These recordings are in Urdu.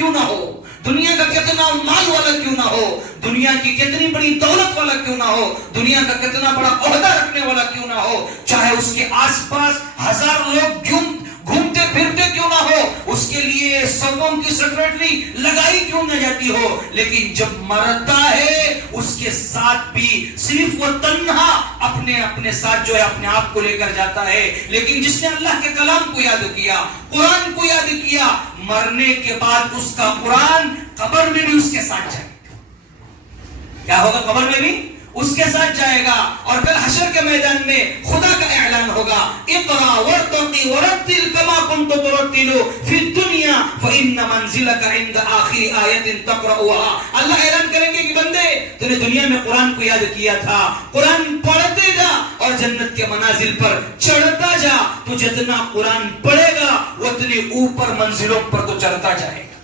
کیوں نہ ہو, دنیا کا کتنا مال والا کیوں نہ ہو, دنیا کی کتنی بڑی دولت والا کیوں نہ ہو, دنیا کا کتنا بڑا عہدہ رکھنے والا کیوں نہ ہو, چاہے اس کے آس پاس 1000 لوگ گھومتے پھرتے کیوں نہ ہو, اس کے لیے صوبوں کی سیکرٹری لگائی کیوں نہ جاتی ہو, لیکن جب مرتا ہے اس کے ساتھ بھی صرف وہ تنہا اپنے ساتھ جو ہے اپنے آپ کو لے کر جاتا ہے. لیکن جس نے اللہ کے کلام کو یاد کیا, قرآن کو یاد کیا, مرنے کے بعد اس کا قرآن قبر میں بھی اس کے ساتھ جائے گا. کیا ہوگا؟ قبر میں بھی اس کے ساتھ جائے گا. اور کل حشر کے میدان میں خدا کا اعلان ہوگا, اقرا ورتقی ورتل کما کنت ترتل فی الدنیا فان منزلک عند آخر آیت تقرأها. اللہ اعلان کریں گے کہ بندے تو نے دنیا میں قرآن کو یاد کیا تھا, قرآن پڑھتے جا اور جنت کے منازل پر چڑھتا جا. تو جتنا قرآن پڑھے گا اتنی اوپر منزلوں پر تو چڑھتا جائے گا.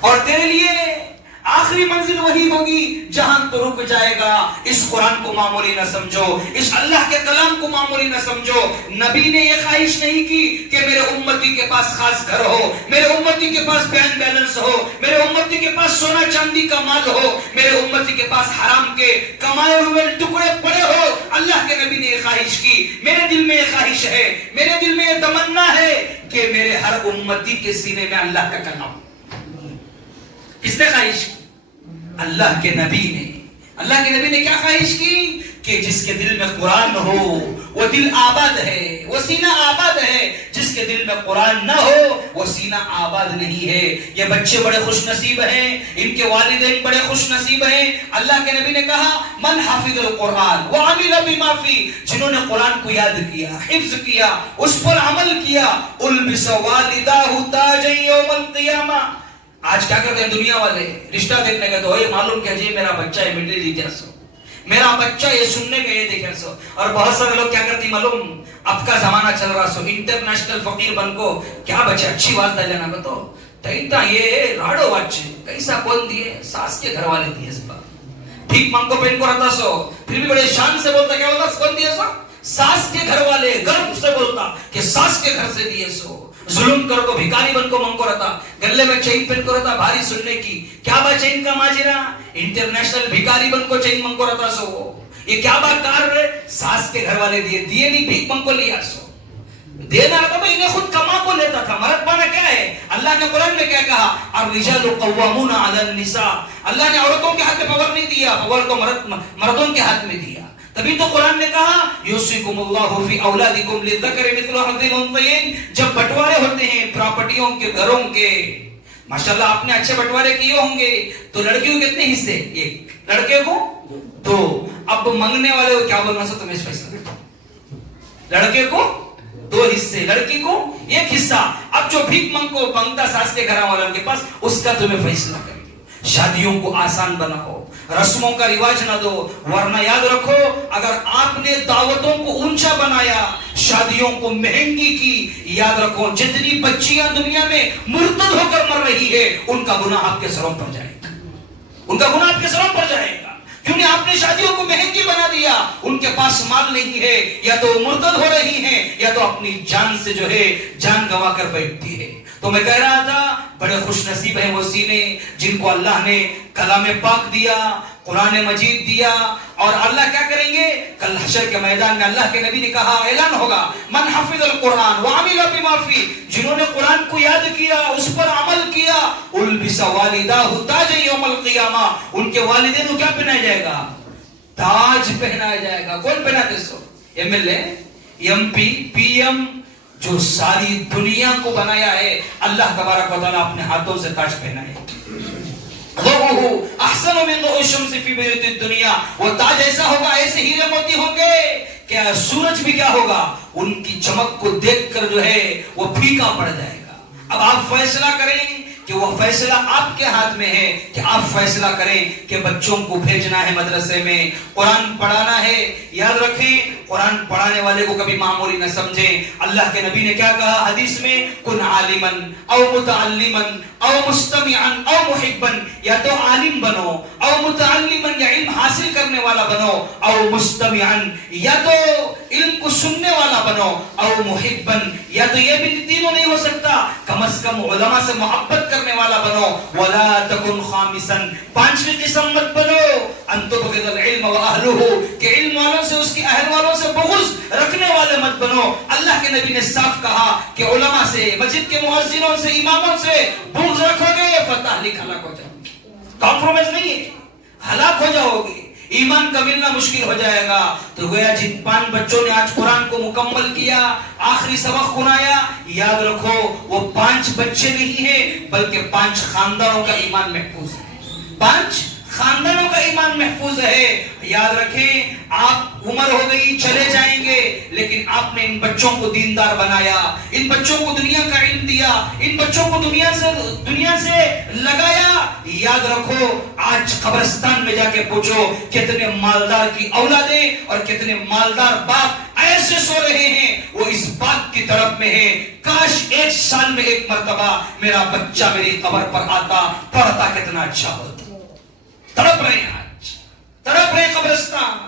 اور تیرے لیے آخری منزل وہی ہوگی جہاں تو رک جائے گا. اس قرآن کو معمولی نہ سمجھو, اس اللہ کے کلام کو معمولی نہ سمجھو. نبی نے یہ خواہش نہیں کی کہ میرے امتی کے پاس خاص گھر ہو, میرے امتی کے پاس بینک بیلنس ہو, میرے امتی کے پاس سونا چاندی کا مال ہو, میرے امتی کے پاس حرام کے کمائے ہوئے ٹکڑے پڑے ہو. اللہ کے نبی نے یہ خواہش کی. میرے دل میں یہ خواہش ہے, میرے دل میں یہ تمنا ہے کہ میرے ہر امتی کے سینے میں اللہ کا کلام. کس نے خواہش کی؟ اللہ کے نبی نے. اللہ کے نبی نے کیا خواہش کی کہ جس کے دل میں قرآن ہو وہ دل آباد ہے, وہ سینہ آباد ہے. جس کے دل میں قرآن نہ ہو وہ سینہ آباد نہیں ہے. یہ بچے بڑے خوش نصیب ہیں, ان کے والدین بڑے خوش نصیب ہیں. اللہ کے نبی نے کہا من حافظ القرآن وعمل بما فی, جنہوں نے قرآن کو یاد کیا, حفظ کیا, اس پر عمل کیا, البس والداہ تاجا یوم القیامہ. آج کیا کرتے ہیں دنیا والے, رشتہ دیکھنے کا تو یہ معلوم کہ جی میرا بچہ یہ ملٹری دیکھا سو, میرا بچہ یہ سننے کا یہ دیکھا سو. اور بہت سارے لوگ کیا کرتے ہیں معلوم, اب کا زمانہ چل رہا سو انٹرنیشنل فقیر بن کو کیا بچے اچھی بات دا لینا کو تو تیتا یہ راڑو بچے کیسا کون دیے, ساس کے گھر والے دیے. اس بات ٹھیک من کو پہن کو رہتا سو, پھر بھی بڑے شان سے بولتا, کیا بولتا کون دیے سو, ساس کے گھر والے, گرو سے بولتا کہ ساس کے گھر سے دیے سو. ظلم کر کو بھکاری بن کو منگو رہتا, گلے میں چین پہن کو رہتا بھاری سننے کی, کیا با چین کا ماجرا, انٹرنیشنل بھکاری بن کو چین منگو رہتا سو. یہ کیا با کار ہے, ساس کے گھر والے دیے, دیے نہیں بھیک منگ کو لیا سو. دینا رہتا بھائی انہیں خود کما کو لیتا تھا. مرد بانا کیا ہے, اللہ نے قرآن میں کیا کہا, الرجال قوامون علی النساء. اللہ نے عورتوں کے ہاتھ میں پاور نہیں دیا, پاور کو مردوں کے ہاتھ میں دیا. تبھی تو قرآن نے کہا یوصیکم اللہ فی اولادکم للذکر مثل حظ الانثیین. جب بٹوارے ہوتے ہیں پراپرٹیوں کے, گھروں کے, ماشاءاللہ آپ نے اچھے بٹوارے کیے ہوں گے, تو لڑکیوں کے کتنے حصے, ایک, لڑکے کو 2. اب منگنے والے کو کیا بولنا سو تمہیں فیصلہ کرتا, لڑکے کو 2 حصے, لڑکی کو 1 حصہ. اب جو بھیک منگ کو منگتا ساس کے گھر والوں کے پاس, اس کا تمہیں فیصلہ کریں. شادیوں کو آسان بناؤ, رسموں کا رواج نہ دو, ورنہ یاد رکھو اگر آپ نے دعوتوں کو اونچا بنایا, شادیوں کو مہنگی کی, یاد رکھو جتنی بچیاں دنیا میں مرتد ہو کر مر رہی ہے ان کا گناہ آپ کے سروں پر جائے گا, ان کا گناہ آپ کے سروں پر جائے گا. کیونکہ آپ نے شادیوں کو مہنگی بنا دیا, ان کے پاس مال نہیں ہے, یا تو مرتد ہو رہی ہیں یا تو اپنی جان سے جو ہے جان گوا کر بیٹھتی ہے. تو میں کہہ رہا تھا بڑے خوش نصیب ہیں وہ سینے جن کو اللہ نے کلام پاک دیا, قرآن مجید دیا. اور اللہ کیا کریں گے کل حشر کے میدان میں, اللہ کے نبی نے کہا اعلان ہوگا من حفظ القرآن وعمل بما فی, جنہوں نے قرآن کو یاد کیا, اس پر عمل کیا, البس والداہ تاج یوم القیامہ. ان کے والدین کو کیا پہنایا جائے گا, تاج پہنایا جائے گا. کون پہناتے سو, M L A, M P, P M, جو ساری دنیا کو بنایا ہے اللہ تبارک و تعالیٰ اپنے ہاتھوں سے تاج پہنائے. احسن من ضوء الشمس فی بیت الدنیا, وہ تاج ایسا ہوگا, ایسے ہیرے موتی ہوں گے کہ سورج بھی کیا ہوگا, ان کی چمک کو دیکھ کر جو ہے وہ پھیکا پڑ جائے گا. اب آپ فیصلہ کریں کہ وہ فیصلہ آپ کے ہاتھ میں ہے کہ آپ فیصلہ کریں کہ بچوں کو بھیجنا ہے مدرسے میں, قرآن پڑھانا ہے. یاد رکھیں قرآن پڑھانے والے کو کبھی معمولی نہ سمجھیں. اللہ کے نبی نے کیا کہا حدیث میں, کن عالما او متعلما او مستمعا او محبا, یا تو عالم بنو, او متعلما یا علم حاصل کرنے والا بنو, او مستمعا یا تو علم کو سننے والا بنو, او محبا یا تو یہ بھی تینوں نہیں ہو سکتا, کم از کم علماء سے محبت کرنے والا بنو. ولا تکن خامسا، پانچویں قسم مت بنو. ان تبغض العلم واهله، کہ علم والوں سے اس کی اہل والوں سے بغض رکھنے والے مت بنو. اللہ کے نبی نے صاف کہا کہ علماء سے، مسجد کے مؤذنوں سے، اماموں سے بغض رکھو گے فتہلک، ہلاک ہو جاؤ گے. کمپرومائز نہیں ہے، ہلاک ہو جاؤ گے، ایمان کا ملنا مشکل ہو جائے گا. تو گویا جن 5 بچوں نے آج قرآن کو مکمل کیا، آخری سبق سنایا، یاد رکھو وہ 5 بچے نہیں ہیں بلکہ 5 خاندانوں کا ایمان محفوظ ہے. 5 خاندانوں کا ایمان محفوظ ہے. یاد رکھیں، آپ عمر ہو گئی چلے جائیں گے، لیکن آپ نے ان بچوں کو دیندار بنایا، ان بچوں کو دنیا کا علم دیا، ان بچوں کو دنیا سے لگایا. یاد رکھو آج قبرستان میں جا کے پوچھو کتنے مالدار کی اولادیں اور کتنے مالدار باپ ایسے سو رہے ہیں، وہ اس بات کی طرف میں ہیں کاش 1 سال میں 1 مرتبہ میرا بچہ میری قبر پر آتا، پڑھتا کتنا اچھا ہوتا. تڑپ رہے ہیں آج، تڑپ رہے قبرستان.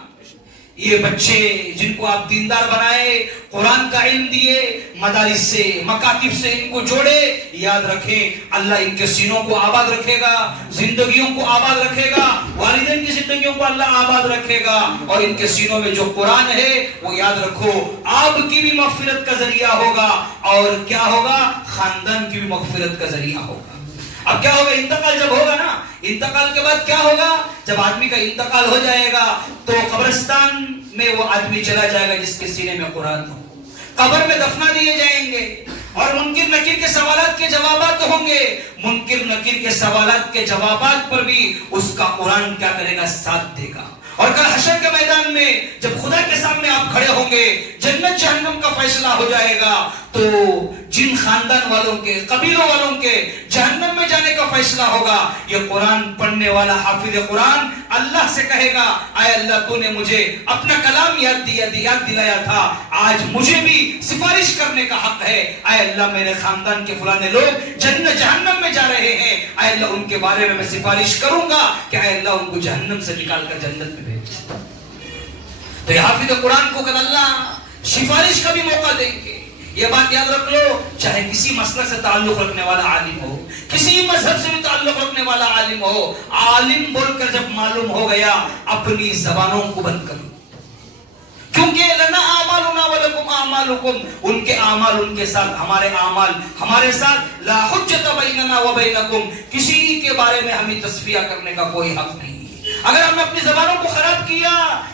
یہ بچے جن کو آپ دیندار بنائے، قرآن کا علم دیے، مدارس سے، مکاتب سے ان کو جوڑے، یاد رکھیں اللہ ان کے سینوں کو آباد رکھے گا، زندگیوں کو آباد رکھے گا، والدین کی زندگیوں کو اللہ آباد رکھے گا. اور ان کے سینوں میں جو قرآن ہے وہ یاد رکھو آپ کی بھی مغفرت کا ذریعہ ہوگا، اور کیا ہوگا، خاندان کی بھی مغفرت کا ذریعہ ہوگا. اب کیا ہوگا، انتقال جب ہوگا نا، انتقال کے بعد کیا ہوگا، جب آدمی کا انتقال ہو جائے گا تو قبرستان میں وہ آدمی چلا جائے گا جس کے سینے میں قرآن ہو. قبر میں دفنا دیے جائیں گے اور منکر نکیر کے سوالات کے جوابات ہوں گے. منکر نکیر کے سوالات کے جوابات پر بھی اس کا قرآن کیا کرے گا، ساتھ دے گا. اور کل حشر کے میدان میں جب خدا کے سامنے آپ کھڑے ہوں گے، جنت جہنم کا فیصلہ ہو جائے گا، تو جن خاندان والوں کے، قبیلوں والوں کے جہنم میں جانے کا فیصلہ ہوگا، یہ قرآن پڑھنے والا حافظ قرآن اللہ سے کہے گا اے اللہ تو نے مجھے اپنا کلام یاد دلایا تھا، آج مجھے بھی سفارش کرنے کا حق ہے. اے اللہ میرے خاندان کے فلانے لوگ جنت جہنم میں جا رہے ہیں، اے اللہ ان کے بارے میں سفارش کروں گا کہ اے اللہ ان کو جہنم سے نکال کر جنت میں بھیج. تو یہ حافظ قرآن کو کل اللہ سفارش کا بھی موقع دیں گے. یہ بات یاد رکھ لو، چاہے کسی مسئلہ سے تعلق رکھنے والا عالم ہو، کسی مذہب سے بھی تعلق رکھنے والا عالم ہو، عالم بول کر جب معلوم ہو گیا اپنی زبانوں کو بند کرو. کیونکہ لنا اعمالنا ولکم اعمالکم، ان کے اعمال ان کے ساتھ، ہمارے اعمال ہمارے ساتھ. لا حجت بیننا وبینکم، کسی کے بارے میں ہمیں تصفیہ کرنے کا کوئی حق نہیں. اگر ہم نے اپنی زبانوں کو خراب کیا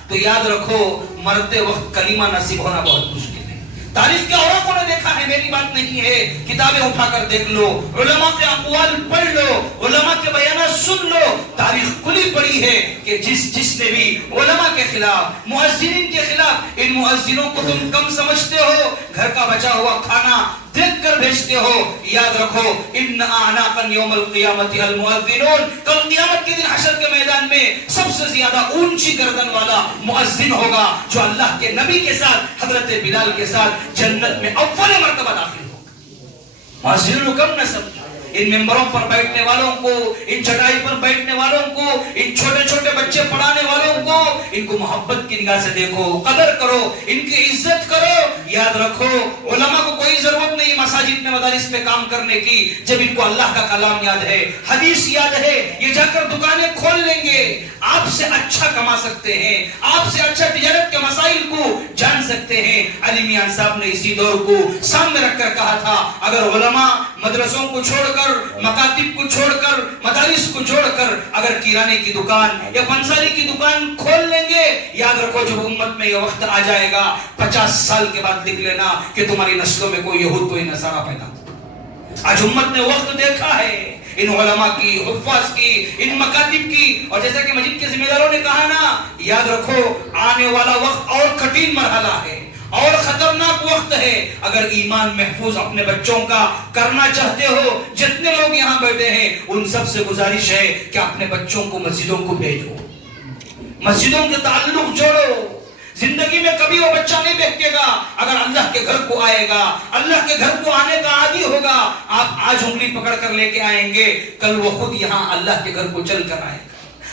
تو یاد رکھو مرتے وقت کلمہ نصیب ہونا بہت مشکل ہے. تاریخ کے اوراقوں نے دیکھا ہے، میری بات نہیں ہے، کتابیں اٹھا کر دیکھ لو، علماء کے اقوال پڑھ لو، علماء کے بیانات سن لو. تاریخ کھلی پڑی ہے کہ جس نے بھی علماء کے خلاف، مؤذنین کے خلاف، ان مؤذنوں کو تم کم سمجھتے ہو، گھر کا بچا ہوا کھانا دیکھ کر بھیجتے ہو، یاد رکھو ان اعناقا یوم القیامت المؤذنون، کل قیامت کے دن حشر کے میدان میں سب سے زیادہ اونچی گردن والا مؤذن ہوگا جو اللہ کے نبی کے ساتھ، حضرت بلال کے ساتھ جنت میں اول مرتبہ داخل ہوگا. مؤذنوں کو کم نہ سمجھو. ان ممبروں پر بیٹھنے والوں کو، ان چٹائی پر بیٹھنے والوں کو، ان چھوٹے چھوٹے بچے پڑھانے والوں کو، ان کو محبت کی نگاہ سے دیکھو، قدر کرو، ان کی عزت کرو. یاد رکھو علماء کو کوئی ضرورت نہیں مساجد میں، مدارس میں کام کرنے کی، جب ان کو اللہ کا کلام یاد ہے، حدیث یاد ہے، یہ جا کر دکانیں کھول لیں گے. آپ سے اچھا کما سکتے ہیں، آپ سے اچھا تجارت کے مسائل کو جان سکتے ہیں. علی میاں صاحب نے اسی دور کو سامنے رکھ کر کہا تھا اگر علماء مدرسوں کو چھوڑ کر، مکاتب کو چھوڑ کر، مدارس کو چھوڑ کر اگر کرانے کی دکان یا پنساری کی دکان کھول لیں گے، یاد رکھو جب امت میں یہ وقت آ جائے گا 50 سال کے بعد لکھ لینا کہ تمہاری نسلوں میں کوئی یہود کوئی نصارہ پیدا ہو. آج امت نے وقت دیکھا ہے ان علماء کی، حفاظ کی، ان مکاتب کی، اور جیسا کہ مسجد کے ذمہ داروں نے کہا نا، یاد رکھو آنے والا وقت اور کٹھن مرحلہ ہے اور خطرناک وقت ہے. اگر ایمان محفوظ اپنے بچوں کا کرنا چاہتے ہو، جتنے لوگ یہاں بیٹھے ہیں ان سب سے گزارش ہے کہ اپنے بچوں کو مسجدوں کو بھیجو، مسجدوں کے تعلق جوڑو. زندگی میں کبھی وہ بچہ نہیں دیکھے گا اگر اللہ کے گھر کو آئے گا، اللہ کے گھر کو آنے کا عادی ہوگا. آپ آج انگلی پکڑ کر لے کے آئیں گے، کل وہ خود یہاں اللہ کے گھر کو چل کر آئے گا.